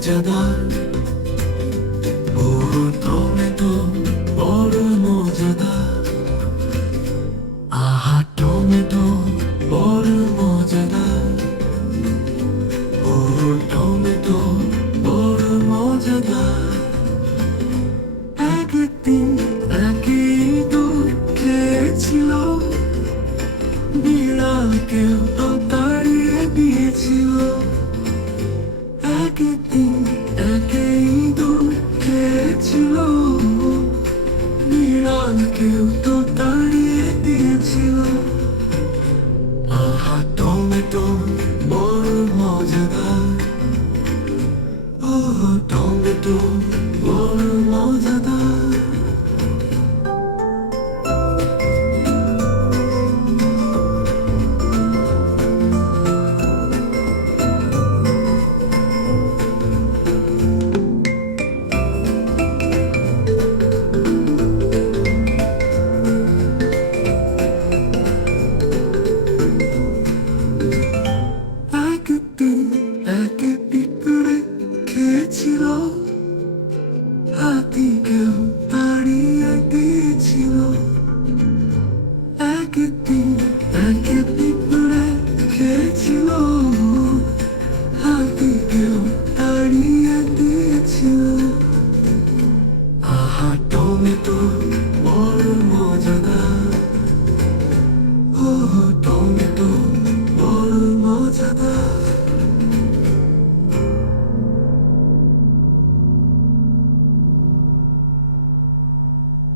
মজাদার, ও টমেটো বড় মজাদার। আহা টমেটো বড় মজাদার, ও টমেটো বড় মজাদার। একদিন এক ইঁদুর খেয়েছিল, বিড়ালকেও তো তাড়িয়ে দিয়েছিল। একদিন এক ইঁদুর খেয়েছিল, বিড়ালকেও তো তাড়িয়ে দিয়েছিল। আহা টমেটো বড় মজাদার, ও টমেটো বড় মজাদার। একদিন এক পিঁপড়ে খেয়েছিল, হাতিকেও তাড়িয়ে দিয়েছিল। একদিন এক পিঁপড়ে খেয়েছিল, হাতিকেও তাড়িয়ে দিয়েছিল। আহা টমেটো বড় মজাদার,